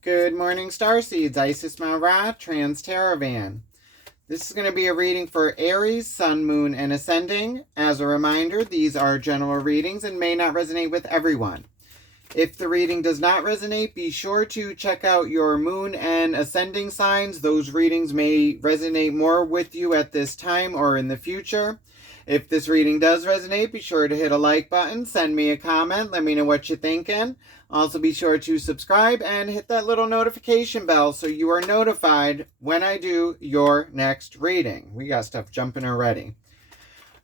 Good morning, Starseeds. Isis Mara, Trans Teravan. This is going to be a reading for Aries, Sun, Moon, and Ascending. As a reminder, these are general readings and may not resonate with everyone. If the reading does not resonate, be sure to check out your Moon and Ascending signs. Those readings may resonate more with you at this time or in the future. If this reading does resonate, be sure to hit a like button, send me a comment, let me know what you're thinking. Also be sure to subscribe and hit that little notification bell so you are notified when I do your next reading. We got stuff jumping already.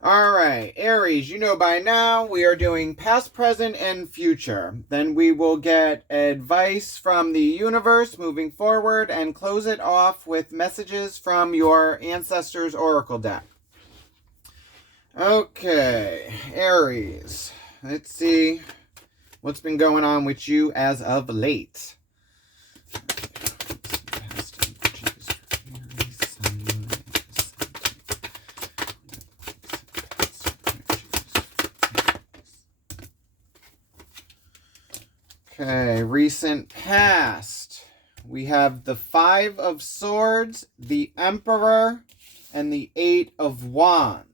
Alright, Aries, you know by now we are doing past, present, and future. Then we will get advice from the universe moving forward and close it off with messages from your ancestors' oracle deck. Okay, Aries. Let's see what's been going on with you as of late. Okay, recent past. We have the Five of Swords, the Emperor, and the Eight of Wands.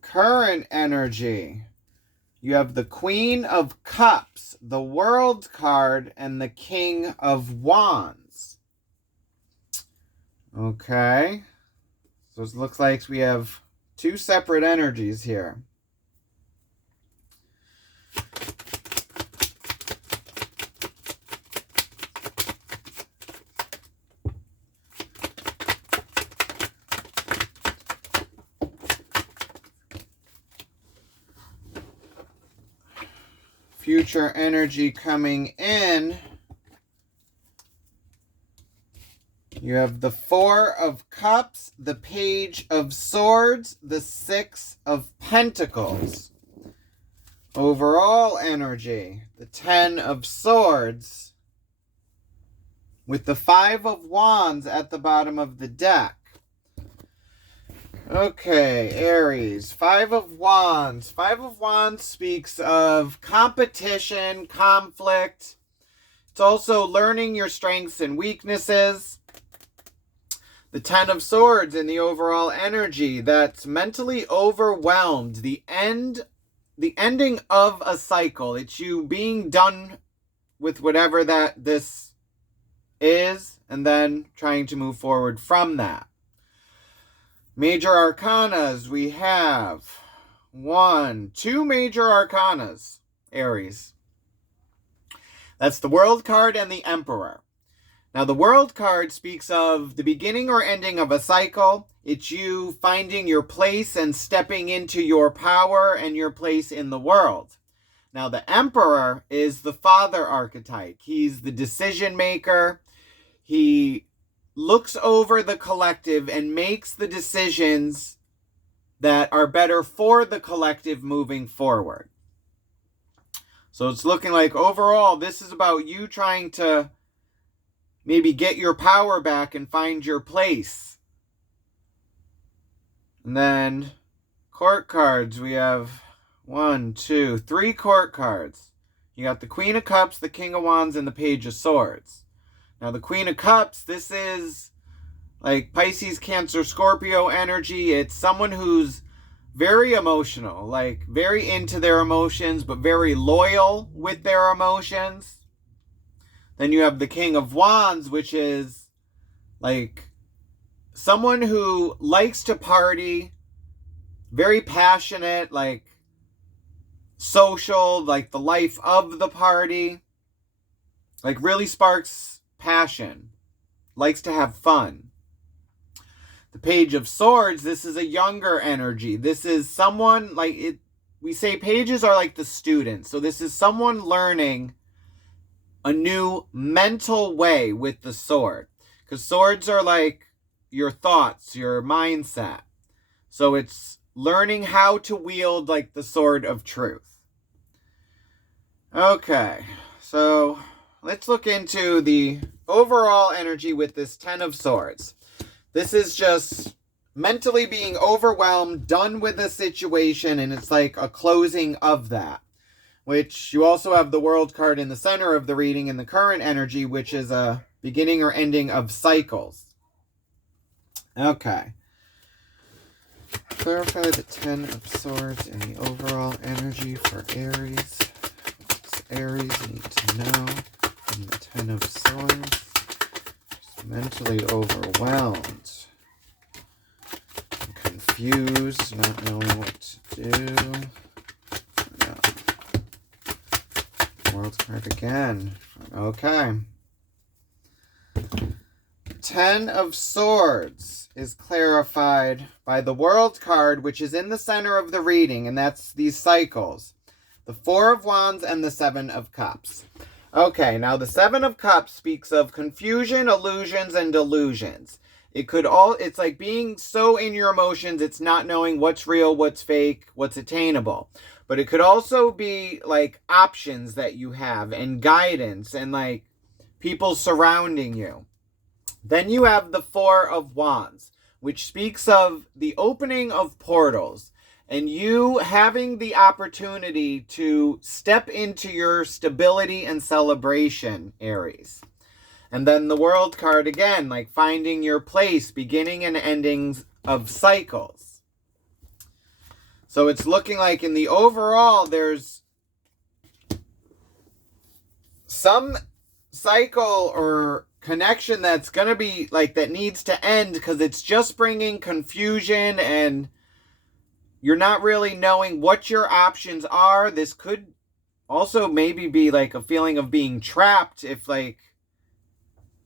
Current energy. You have the Queen of Cups, the World card, and the King of Wands. Okay. So it looks like we have two separate energies here. Future energy coming in. You have the Four of Cups, the Page of Swords, the Six of Pentacles. Overall energy, the Ten of Swords, with the Five of Wands at the bottom of the deck. Okay, Aries, Five of Wands. Five of Wands speaks of competition, conflict. It's also learning your strengths and weaknesses. The Ten of Swords in the overall energy, that's mentally overwhelmed. The ending of a cycle. It's you being done with whatever this is and then trying to move forward from that. Major arcanas, we have two major arcanas, Aries. That's the World card and the Emperor. Now, the World card speaks of the beginning or ending of a cycle. It's you finding your place and stepping into your power and your place in the world. Now, the Emperor is the father archetype. He's the decision maker. He looks over the collective and makes the decisions that are better for the collective moving forward. So it's looking like overall, this is about you trying to maybe get your power back and find your place. And then court cards, we have 3 court cards. You got the Queen of Cups, the King of Wands, and the Page of Swords. Now, the Queen of Cups, this is like Pisces, Cancer, Scorpio energy. It's someone who's very emotional, like very into their emotions, but very loyal with their emotions. Then you have the King of Wands, which is like someone who likes to party, very passionate, like social, like the life of the party, like really sparks passion, likes to have fun. The Page of Swords, this is a younger energy. This is someone we say pages are like the students. So this is someone learning a new mental way with the sword. Because swords are like your thoughts, your mindset. So it's learning how to wield like the sword of truth. Okay, so let's look into the overall energy with this Ten of Swords. This is just mentally being overwhelmed, done with a situation, and it's like a closing of that. Which you also have the World card in the center of the reading in the current energy, which is a beginning or ending of cycles. Okay. Clarify the Ten of Swords and the overall energy for Aries. What does Aries need to know from the Ten of Swords? Just mentally overwhelmed. Confused, not knowing what to do. World card again. Okay. Ten of Swords is clarified by the World card, which is in the center of the reading, and that's these cycles. The Four of Wands and the Seven of Cups. Okay, now the Seven of Cups speaks of confusion, illusions, and delusions. It's like being so in your emotions, it's not knowing what's real, what's fake, what's attainable. But it could also be like options that you have and guidance and like people surrounding you. Then you have the Four of Wands, which speaks of the opening of portals and you having the opportunity to step into your stability and celebration, Aries. And then the World card again, like finding your place, beginning and endings of cycles. So it's looking like in the overall, there's some cycle or connection that's going to be like that needs to end because it's just bringing confusion and you're not really knowing what your options are. This could also maybe be like a feeling of being trapped if like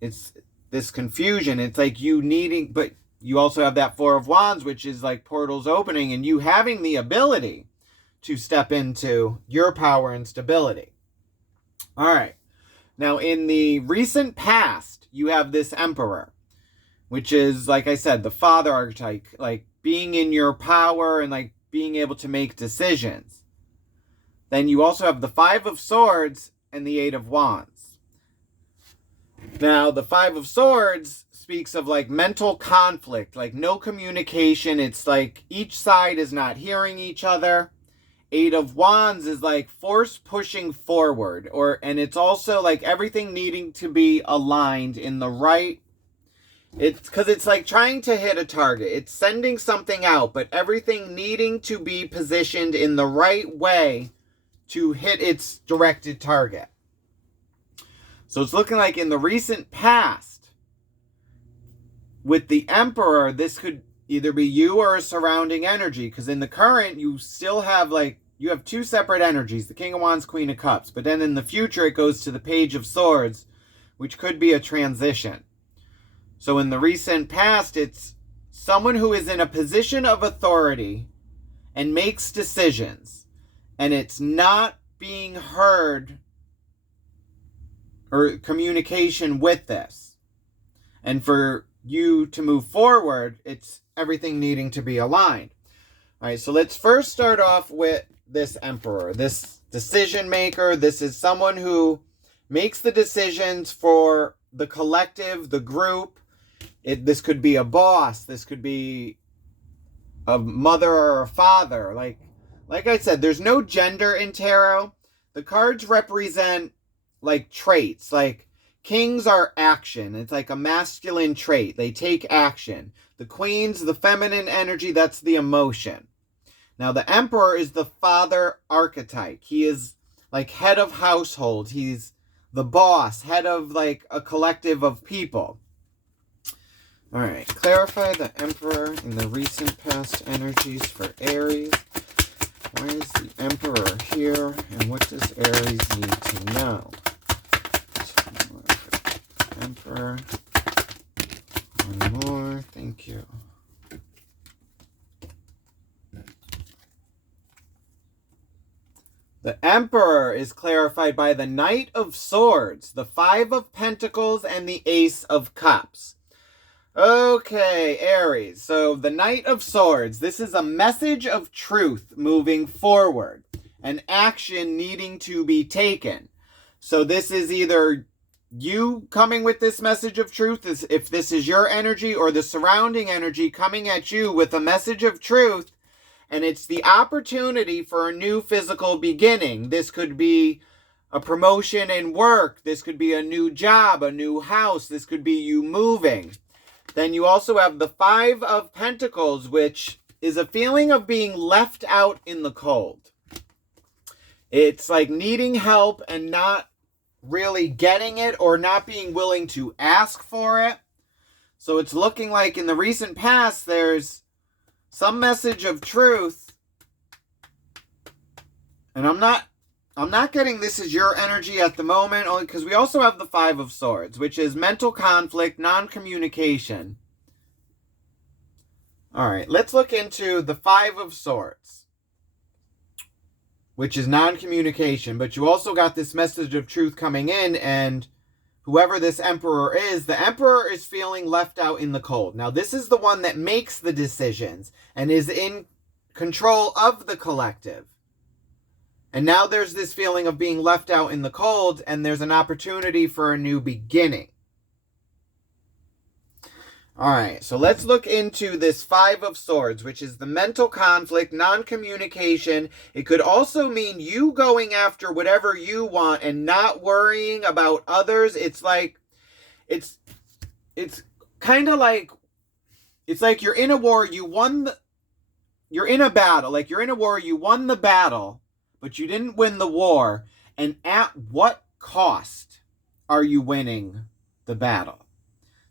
it's this confusion. It's like you needing, but you also have that Four of Wands, which is like portals opening and you having the ability to step into your power and stability. All right. Now, in the recent past, you have this Emperor, which is, like I said, the father archetype, like being in your power and like being able to make decisions. Then you also have the Five of Swords and the Eight of Wands. Now, the Five of Swords speaks of like mental conflict, like no communication. It's like each side is not hearing each other. Eight of Wands is like force pushing forward, and it's also like everything needing to be aligned in the right. It's because it's like trying to hit a target. It's sending something out, but everything needing to be positioned in the right way to hit its directed target. So it's looking like in the recent past, with the Emperor, this could either be you or a surrounding energy. Because in the current, you still have you have two separate energies, the King of Wands, Queen of Cups. But then in the future, it goes to the Page of Swords, which could be a transition. So in the recent past, it's someone who is in a position of authority and makes decisions. And it's not being heard or communication with this. And for you to move forward, it's everything needing to be aligned. All right, so let's first start off with this Emperor, this decision maker. This is someone who makes the decisions for the collective, the group. This could be a boss. This could be a mother or a father. Like I said, there's no gender in tarot. The cards represent like traits. Like kings are action. It's like a masculine trait. They take action. The queens, the feminine energy, that's the emotion. Now the Emperor is the father archetype. He is like head of household. He's the boss, head of like a collective of people. All right, clarify the Emperor in the recent past energies for Aries. Why is the Emperor here, and what does Aries need to know? Emperor. One more, thank you. The Emperor is clarified by the Knight of Swords, the Five of Pentacles, and the Ace of Cups. Okay, Aries. So the Knight of Swords, this is a message of truth moving forward, an action needing to be taken. So this is either you coming with this message of truth, is if this is your energy or the surrounding energy coming at you with a message of truth, and it's the opportunity for a new physical beginning. This could be a promotion in work. This could be a new job, a new house. This could be you moving. Then you also have the Five of Pentacles, which is a feeling of being left out in the cold. It's like needing help and not really getting it or not being willing to ask for it. So it's looking like in the recent past there's some message of truth, and I'm not getting this is your energy at the moment, only because we also have the Five of Swords, which is mental conflict, non-communication. All right, let's look into the Five of Swords, which is non-communication, but you also got this message of truth coming in, and whoever this emperor is, the emperor is feeling left out in the cold. Now, this is the one that makes the decisions and is in control of the collective. And now there's this feeling of being left out in the cold, and there's an opportunity for a new beginning. All right, so let's look into this Five of Swords, which is the mental conflict, non-communication. It could also mean you going after whatever you want and not worrying about others. It's like, it's kind of like, it's like you're in a war, you're in a battle, like you're in a war, you won the battle, but you didn't win the war. And at what cost are you winning the battle?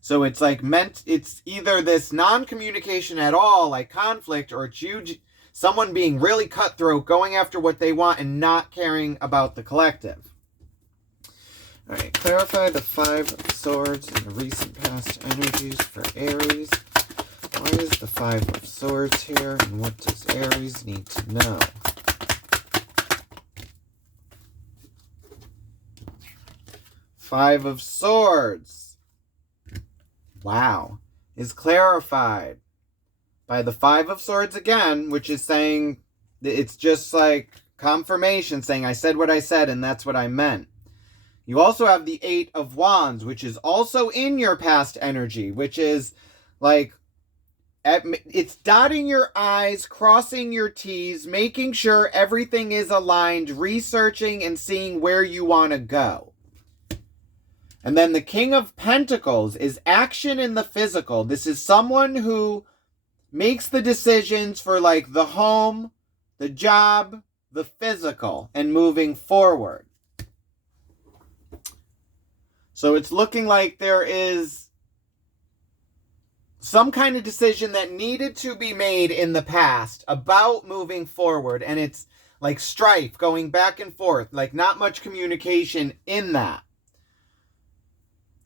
So it's like it's either this non-communication at all, like conflict, or it's someone being really cutthroat, going after what they want and not caring about the collective. All right, clarify the Five of Swords and the recent past energies for Aries. Why is the Five of Swords here, and what does Aries need to know? Five of Swords. Wow, is clarified by the Five of Swords again, which is saying, it's just like confirmation, saying I said what I said and that's what I meant. You also have the Eight of Wands, which is also in your past energy, which is like, it's dotting your I's, crossing your T's, making sure everything is aligned, researching and seeing where you want to go. And then the King of Pentacles is action in the physical. This is someone who makes the decisions for like the home, the job, the physical, and moving forward. So it's looking like there is some kind of decision that needed to be made in the past about moving forward. And it's like strife going back and forth, like not much communication in that.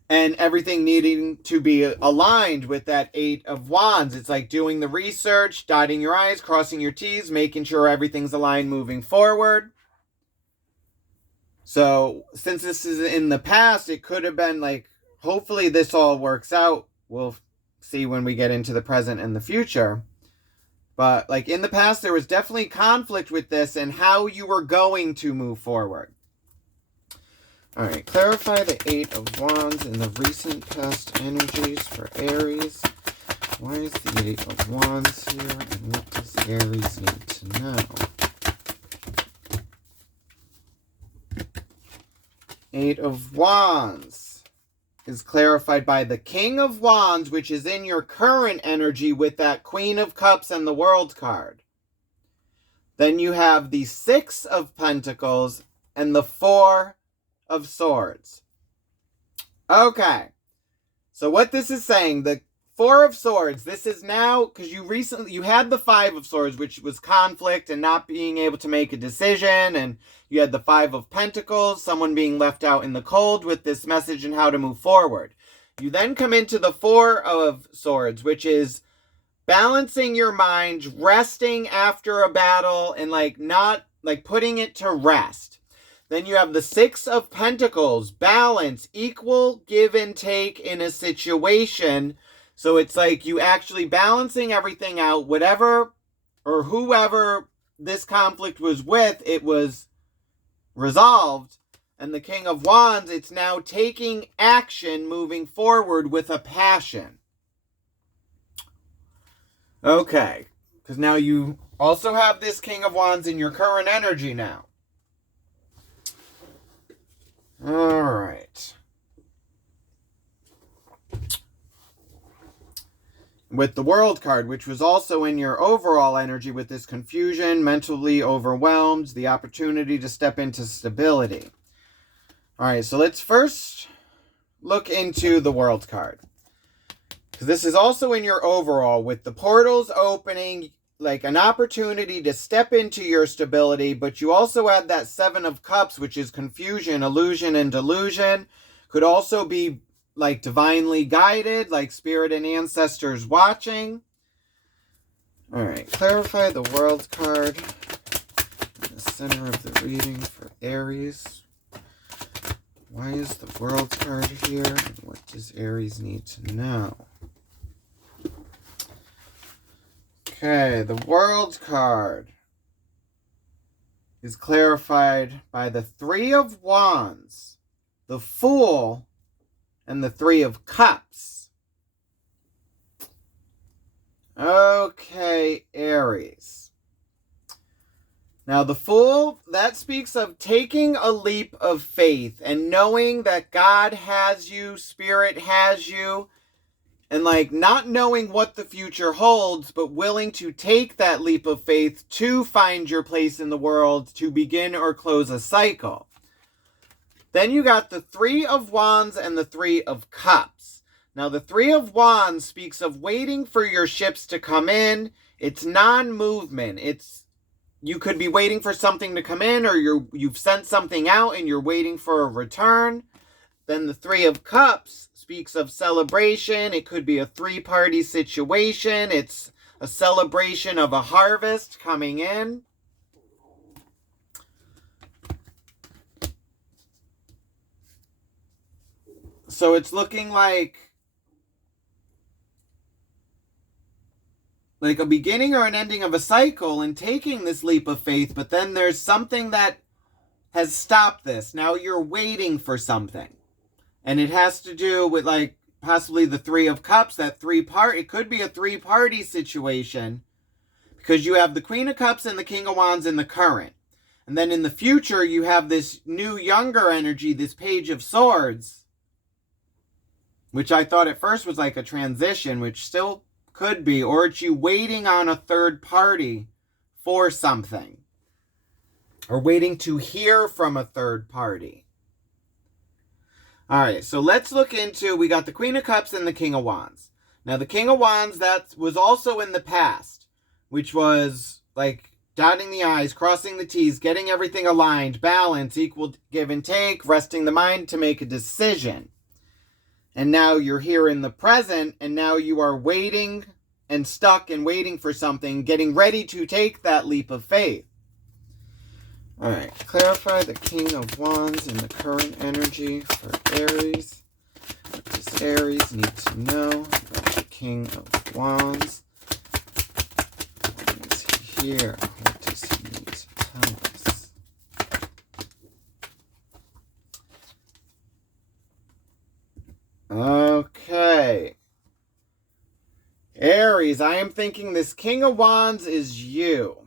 And everything needing to be aligned with that Eight of Wands. It's like doing the research, dotting your I's, crossing your T's, making sure everything's aligned moving forward. So, since this is in the past, it could have been like, hopefully this all works out. We'll see when we get into the present and the future. But, like, in the past, there was definitely conflict with this and how you were going to move forward. All right, clarify the Eight of Wands and the recent past energies for Aries. Why is the Eight of Wands here, and what does Aries need to know? Eight of Wands is clarified by the King of Wands, which is in your current energy with that Queen of Cups and the World card. Then you have the Six of Pentacles and the Four of Swords. Okay, so what this is saying, the Four of Swords, this is now, because you had the Five of Swords, which was conflict and not being able to make a decision, and you had the Five of Pentacles, someone being left out in the cold with this message and how to move forward. You then come into the Four of Swords, which is balancing your mind, resting after a battle, and like not like putting it to rest. Then you have the Six of Pentacles, balance, equal give and take in a situation. So it's like you actually balancing everything out, whatever or whoever this conflict was with, it was resolved. and the King of Wands, it's now taking action, moving forward with a passion. Okay, because now you also have this King of Wands in your current energy now. All right. With the World card, which was also in your overall energy with this confusion, mentally overwhelmed, the opportunity to step into stability. All right, so let's first look into the World card. Because this is also in your overall with the portals opening, like an opportunity to step into your stability, but you also had that Seven of Cups, which is confusion, illusion, and delusion. Could also be like divinely guided, like spirit and ancestors watching. All right, clarify the World card in the center of the reading for Aries. Why is the World card here? And what does Aries need to know? Okay, the World card is clarified by the Three of Wands, the Fool, and the Three of Cups. Okay, Aries. Now, the Fool, that speaks of taking a leap of faith and knowing that God has you, Spirit has you, and like not knowing what the future holds, but willing to take that leap of faith to find your place in the world, to begin or close a cycle. Then you got the Three of Wands and the Three of Cups. Now, the Three of Wands speaks of waiting for your ships to come in. It's non-movement. You could be waiting for something to come in, or you've sent something out and you're waiting for a return. Then the Three of Cups speaks of celebration. It could be a three-party situation. It's a celebration of a harvest coming in. So it's looking like a beginning or an ending of a cycle and taking this leap of faith, but then there's something that has stopped this. Now you're waiting for something. And it has to do with like possibly the Three of Cups, it could be a three-party situation because you have the Queen of Cups and the King of Wands in the current. And then in the future, you have this new younger energy, this Page of Swords, which I thought at first was like a transition, which still could be, or it's you waiting on a third party for something, or waiting to hear from a third party. All right, so let's look into, we got the Queen of Cups and the King of Wands. Now, the King of Wands, that was also in the past, which was like dotting the I's, crossing the T's, getting everything aligned, balance, equal give and take, resting the mind to make a decision. And now you're here in the present, and now you are waiting and stuck and waiting for something, getting ready to take that leap of faith. All right, clarify the King of Wands in the current energy for Aries. What does Aries need to know about the King of Wands? What is he here? What does he need to tell us? Okay. Aries, I am thinking this King of Wands is you.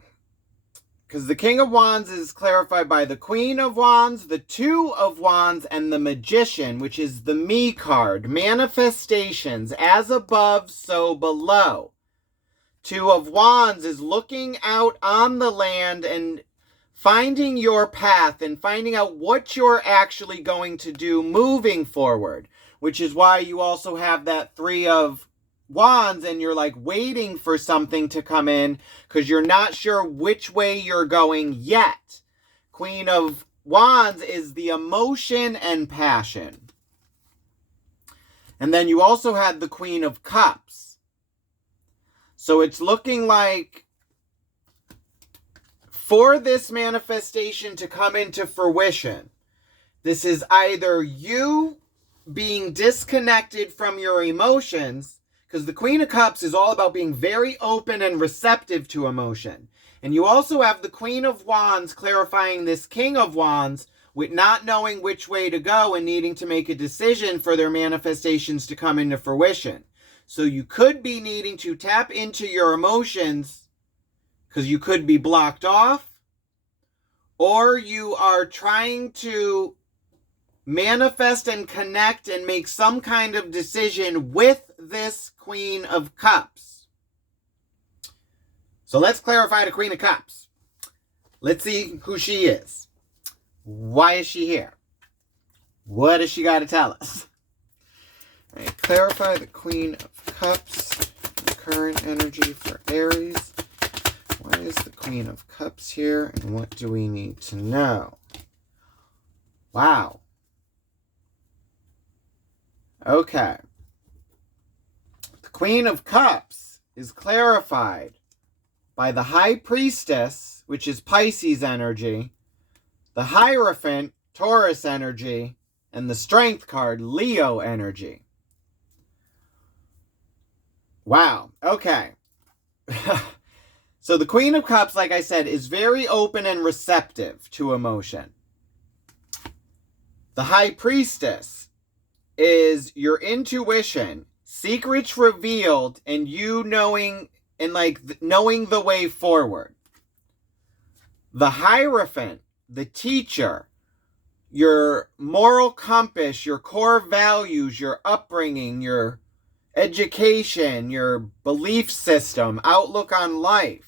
Because the King of Wands is clarified by the Queen of Wands, the Two of Wands, and the Magician, which is the Me card. Manifestations, as above, so below. Two of Wands is looking out on the land and finding your path and finding out what you're actually going to do moving forward. Which is why you also have that Three of Wands and you're like waiting for something to come in because you're not sure which way you're going yet. Queen of Wands is the emotion and passion. And then you also had the Queen of Cups. So it's looking like for this manifestation to come into fruition, this is either you being disconnected from your emotions, because the Queen of Cups is all about being very open and receptive to emotion. And you also have the Queen of Wands clarifying this King of Wands, with not knowing which way to go and needing to make a decision for their manifestations to come into fruition. So you could be needing to tap into your emotions because you could be blocked off, or you are trying to manifest and connect and make some kind of decision with this Queen of Cups. So let's clarify the Queen of Cups. Let's see who she is. Why is she here? What does she got to tell us? All right, clarify the Queen of Cups, the current energy for Aries. Why is the Queen of Cups here, and what do we need to know? Wow. Okay. The Queen of Cups is clarified by the High Priestess, which is Pisces energy, the Hierophant, Taurus energy, and the Strength card, Leo energy. Wow. Okay. So the Queen of Cups, like I said, is very open and receptive to emotion. The High Priestess is your intuition, secrets revealed, and you knowing knowing the way forward. The Hierophant, the teacher, your moral compass, your core values, your upbringing, your education, your belief system, outlook on life.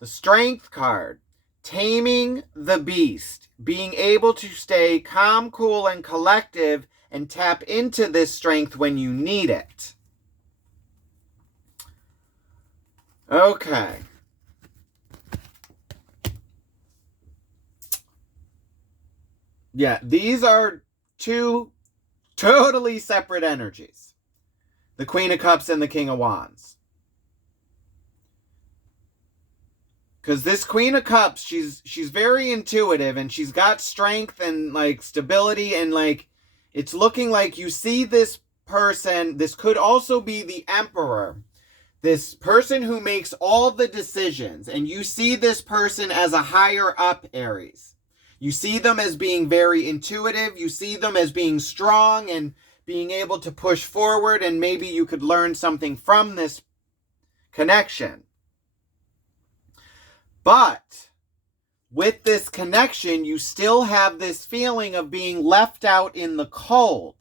The Strength card, taming the beast, being able to stay calm, cool, and collective and tap into this strength when you need it. Okay. Yeah, these are two totally separate energies. The Queen of Cups and the King of Wands. Because this Queen of Cups, she's very intuitive, and she's got strength and stability, and it's looking like you see this person. This could also be the Emperor, this person who makes all the decisions, and you see this person as a higher up Aries. You see them as being very intuitive. You see them as being strong and being able to push forward, and maybe you could learn something from this connection. But with this connection, you still have this feeling of being left out in the cold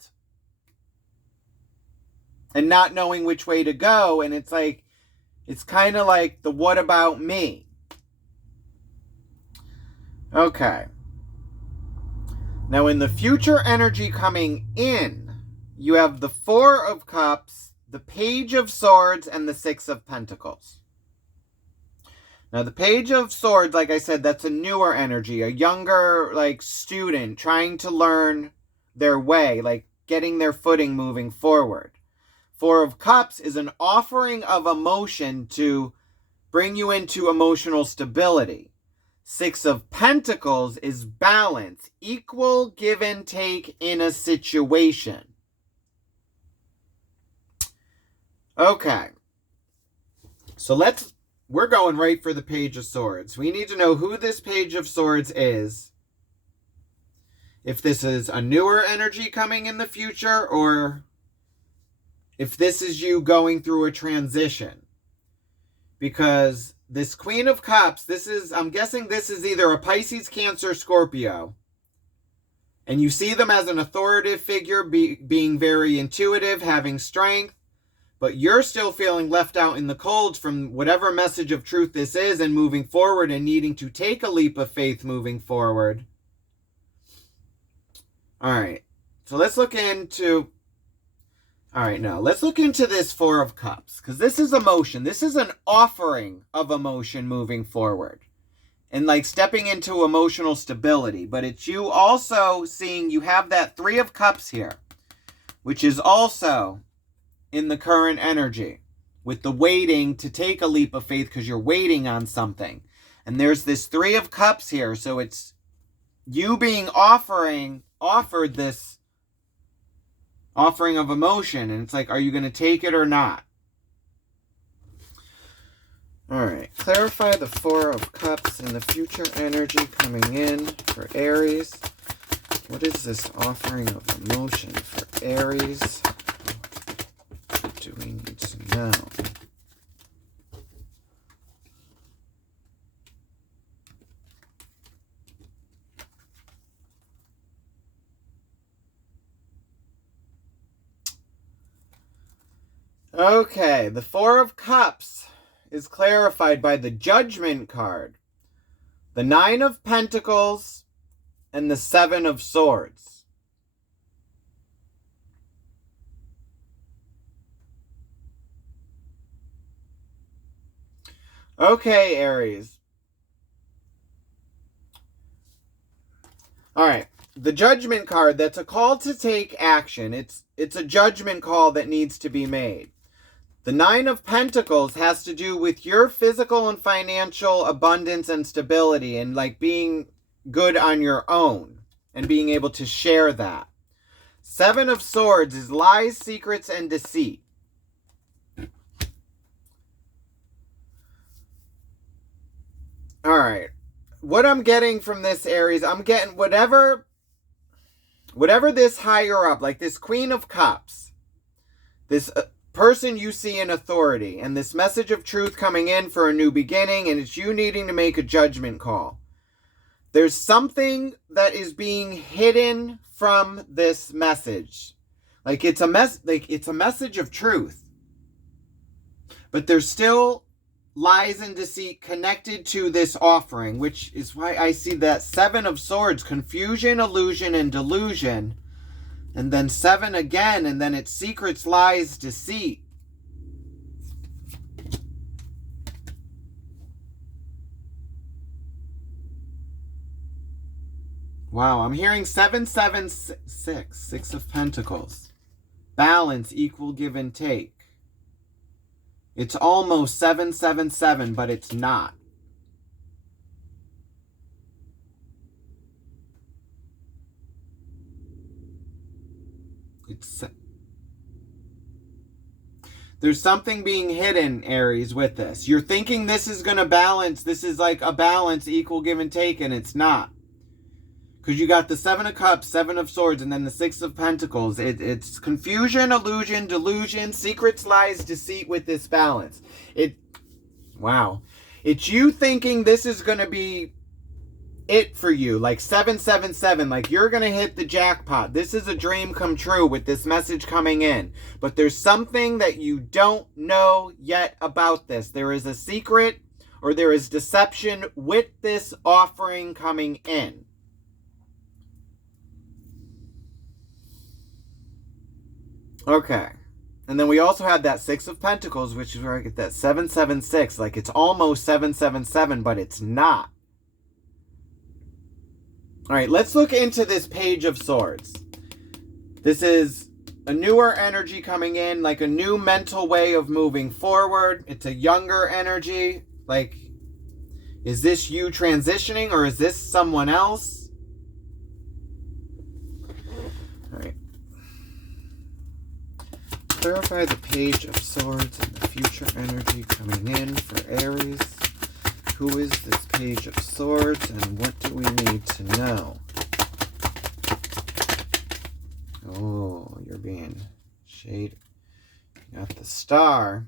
and not knowing which way to go. And it's kind of like the what about me? Okay. Now in the future energy coming in, you have the Four of Cups, the Page of Swords, and the Six of Pentacles. Now, the Page of Swords, like I said, that's a newer energy, a younger, student trying to learn their way, getting their footing moving forward. Four of Cups is an offering of emotion to bring you into emotional stability. Six of Pentacles is balance, equal give and take in a situation. Okay. So we're going right for the Page of Swords. We need to know who this Page of Swords is. If this is a newer energy coming in the future, or if this is you going through a transition. Because this Queen of Cups, I'm guessing this is either a Pisces, Cancer, Scorpio. And you see them as an authoritative figure, being very intuitive, having strength. But you're still feeling left out in the cold from whatever message of truth this is, and moving forward and needing to take a leap of faith moving forward. All right. So let's look into this Four of Cups, because this is emotion. This is an offering of emotion moving forward and stepping into emotional stability. But it's you also seeing you have that Three of Cups here, which is also in the current energy with the waiting to take a leap of faith because you're waiting on something. And there's this Three of Cups here. So it's you being offered this offering of emotion. And it's are you going to take it or not? All right. Clarify the Four of Cups and the future energy coming in for Aries. What is this offering of emotion for Aries? What do we need to know? Okay, the Four of Cups is clarified by the Judgment card, the Nine of Pentacles, and the Seven of Swords. Okay, Aries. All right. The Judgment card, that's a call to take action. It's a judgment call that needs to be made. The Nine of Pentacles has to do with your physical and financial abundance and stability and like being good on your own and being able to share that. Seven of Swords is lies, secrets, and deceit. All right. What I'm getting from this, Aries, I'm getting whatever this higher up, like this Queen of Cups, this person you see in authority, and this message of truth coming in for a new beginning, and it's you needing to make a judgment call. There's something that is being hidden from this message. Like it's a message of truth. But there's still lies and deceit connected to this offering, which is why I see that Seven of Swords, confusion, illusion, and delusion. And then seven again, and then it's secrets, lies, deceit. Wow, I'm hearing 776, Six of Pentacles. Balance, equal give and take. It's almost 777, but it's not. There's something being hidden, Aries, with this. You're thinking this is going to balance. This is like a balance, equal give and take, and it's not. Because you got the Seven of Cups, Seven of Swords, and then the Six of Pentacles. It's confusion, illusion, delusion, secrets, lies, deceit with this balance. Wow. It's you thinking this is going to be it for you, like 777, like you're going to hit the jackpot. This is a dream come true with this message coming in. But there's something that you don't know yet about this. There is a secret or there is deception with this offering coming in. Okay. And then we also had that Six of Pentacles, which is where I get that 776. Like it's almost 777, but it's not. All right, let's look into this Page of Swords. This is a newer energy coming in, like a new mental way of moving forward. It's a younger energy. Like, is this you transitioning or is this someone else? All right. Clarify the Page of Swords and the future energy coming in for Aries. Who is this Page of Swords and what do we need to know? Oh, you're being shaded. You got the Star.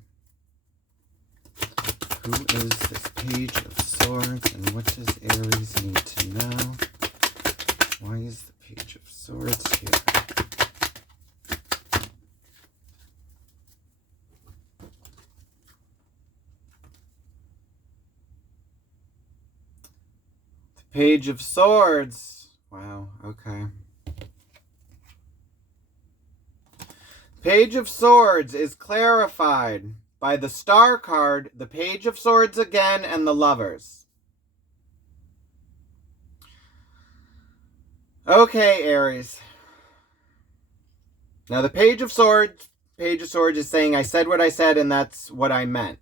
Who is this Page of Swords and what does Aries need to know? Why is the Page of Swords here? Page of Swords. Wow, okay. Page of Swords is clarified by the Star card, the Page of Swords again, and the Lovers. Okay, Aries. Now the Page of Swords is saying, I said what I said and that's what I meant.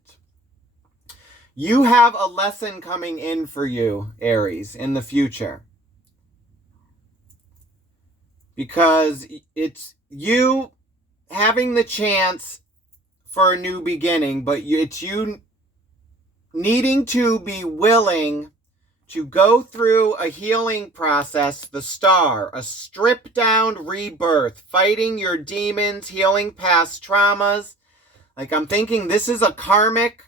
You have a lesson coming in for you, Aries, in the future. Because it's you having the chance for a new beginning, but it's you needing to be willing to go through a healing process, the Star, a stripped down rebirth, fighting your demons, healing past traumas. Like, I'm thinking this is a karmic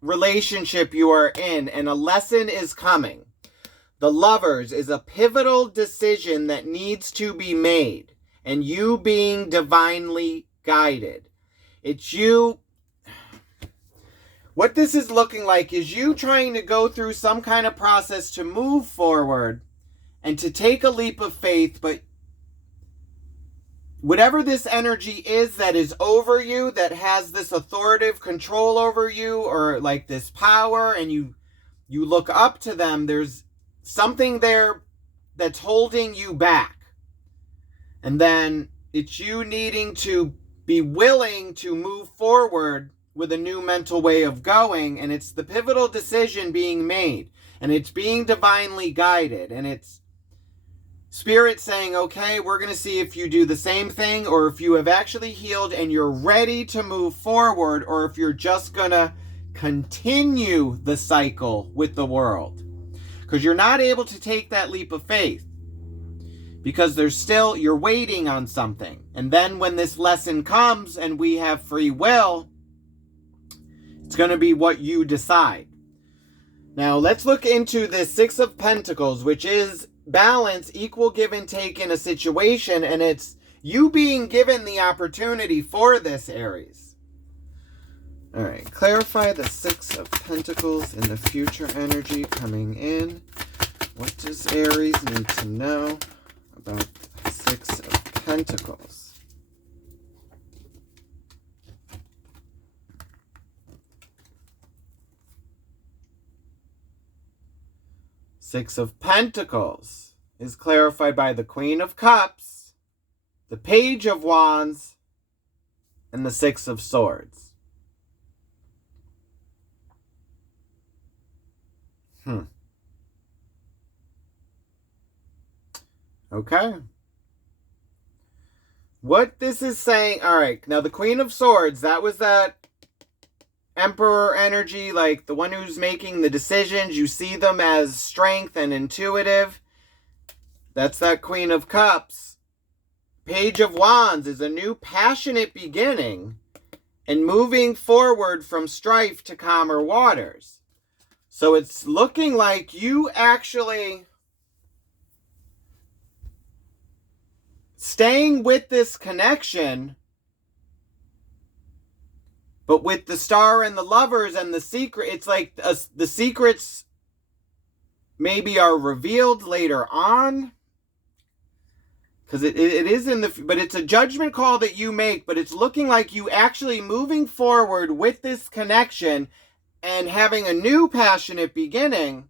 relationship you are in, and a lesson is coming. The Lovers is a pivotal decision that needs to be made, and you being divinely guided. It's you. What this is looking like is you trying to go through some kind of process to move forward and to take a leap of faith, but whatever this energy is that is over you, that has this authoritative control over you, or like this power, and you look up to them, there's something there that's holding you back. And then it's you needing to be willing to move forward with a new mental way of going, and it's the pivotal decision being made, and it's being divinely guided, and it's Spirit saying, okay, we're going to see if you do the same thing, or if you have actually healed and you're ready to move forward, or if you're just going to continue the cycle with the world. Because you're not able to take that leap of faith. Because you're waiting on something. And then when this lesson comes and we have free will, it's going to be what you decide. Now, let's look into the Six of Pentacles, which is balance, equal give and take in a situation, and it's you being given the opportunity for this, Aries. All right, clarify the Six of Pentacles in the future energy coming in. What does Aries need to know about the Six of Pentacles? Six of Pentacles is clarified by the Queen of Cups, the Page of Wands, and the Six of Swords. Okay. What this is saying, all right, now the Queen of Swords, that was that Emperor energy, like the one who's making the decisions. You see them as strength and intuitive. That's that Queen of Cups. Page of Wands is a new passionate beginning and moving forward from strife to calmer waters. So it's looking like you actually staying with this connection, but with the Star and the Lovers and the secret, it's like the secrets maybe are revealed later on. Because it is but it's a judgment call that you make, but it's looking like you actually moving forward with this connection and having a new passionate beginning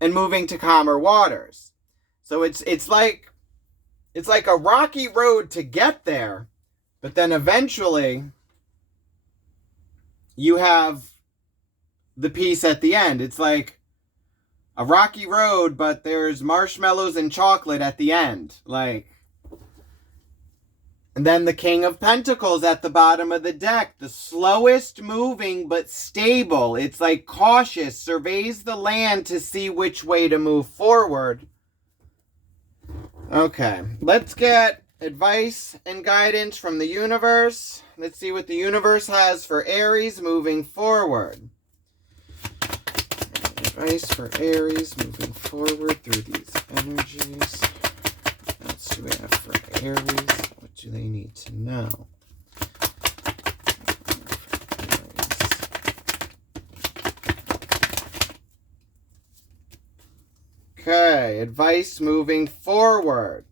and moving to calmer waters. So it's like a rocky road to get there. But then eventually, you have the peace at the end. It's like a rocky road, but there's marshmallows and chocolate at the end. And then the King of Pentacles at the bottom of the deck. The slowest moving, but stable. It's like cautious, surveys the land to see which way to move forward. Okay, let's get advice and guidance from the universe. Let's see what the universe has for Aries moving forward. Advice for Aries moving forward through these energies. What else do we have for Aries? What do they need to know? Okay, advice moving forward.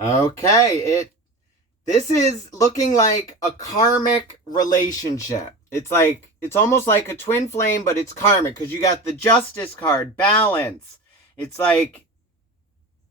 Okay, this is looking like a karmic relationship. It's almost like a twin flame, but it's karmic because you got the Justice card, balance. It's like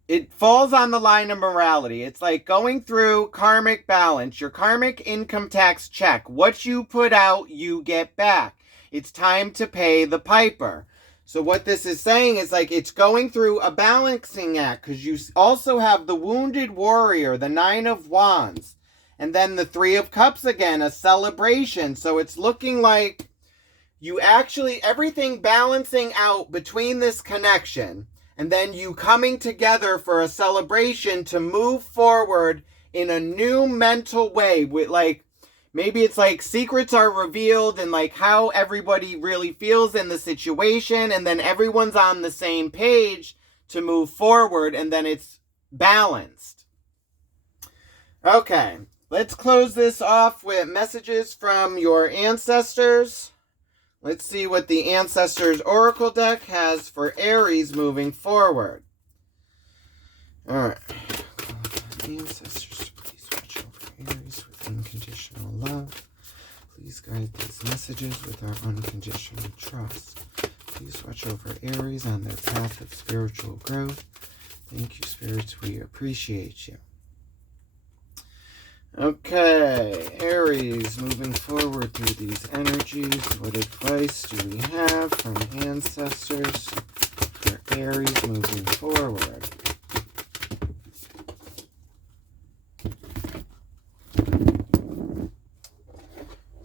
it falls on the line of morality. It's like going through karmic balance, your karmic income tax check. What you put out, you get back. It's time to pay the piper. So what this is saying is like it's going through a balancing act because you also have the Wounded Warrior, the Nine of Wands, and then the Three of Cups again, a celebration. So it's looking like you actually, everything balancing out between this connection, and then you coming together for a celebration to move forward in a new mental way with like, maybe it's like secrets are revealed and like how everybody really feels in the situation, and then everyone's on the same page to move forward, and then it's balanced. Okay, let's close this off with messages from your ancestors. Let's see what the Ancestors Oracle deck has for Aries moving forward. Alright. Ancestors, please watch over Aries with unconditional love. Please guide these messages with our unconditional trust. Please watch over Aries on their path of spiritual growth. Thank you, spirits. We appreciate you. Okay, Aries, moving forward through these energies, what advice do we have from ancestors for Aries moving forward?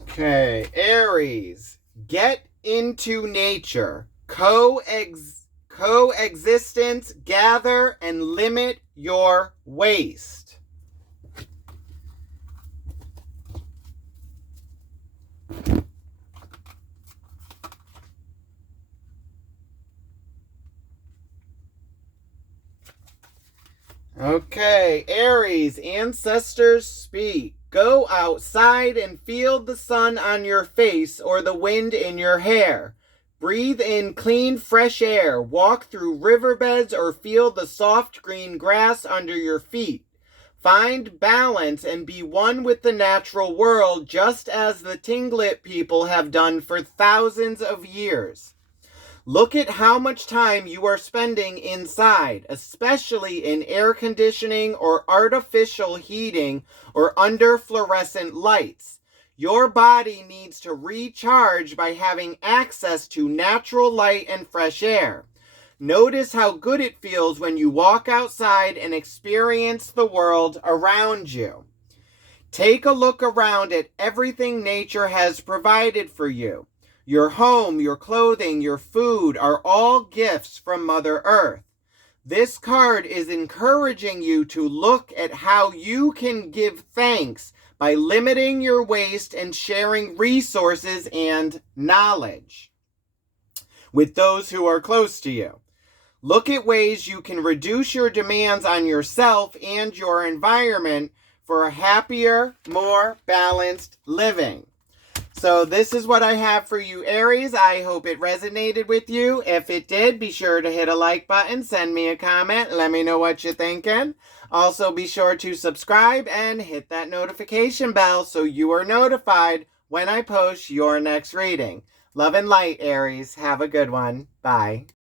Okay, Aries, get into nature, coexistence, gather, and limit your waste. Okay, Aries, ancestors speak. Go outside and feel the sun on your face or the wind in your hair. Breathe in clean, fresh air. Walk through riverbeds or feel the soft green grass under your feet. Find balance and be one with the natural world, just as the Tlingit people have done for thousands of years. Look at how much time you are spending inside, especially in air conditioning or artificial heating or under fluorescent lights. Your body needs to recharge by having access to natural light and fresh air. Notice how good it feels when you walk outside and experience the world around you. Take a look around at everything nature has provided for you. Your home, your clothing, your food are all gifts from Mother Earth. This card is encouraging you to look at how you can give thanks by limiting your waste and sharing resources and knowledge with those who are close to you. Look at ways you can reduce your demands on yourself and your environment for a happier, more balanced living. So this is what I have for you, Aries. I hope it resonated with you. If it did, be sure to hit a like button, send me a comment, let me know what you're thinking. Also, be sure to subscribe and hit that notification bell so you are notified when I post your next reading. Love and light, Aries. Have a good one. Bye.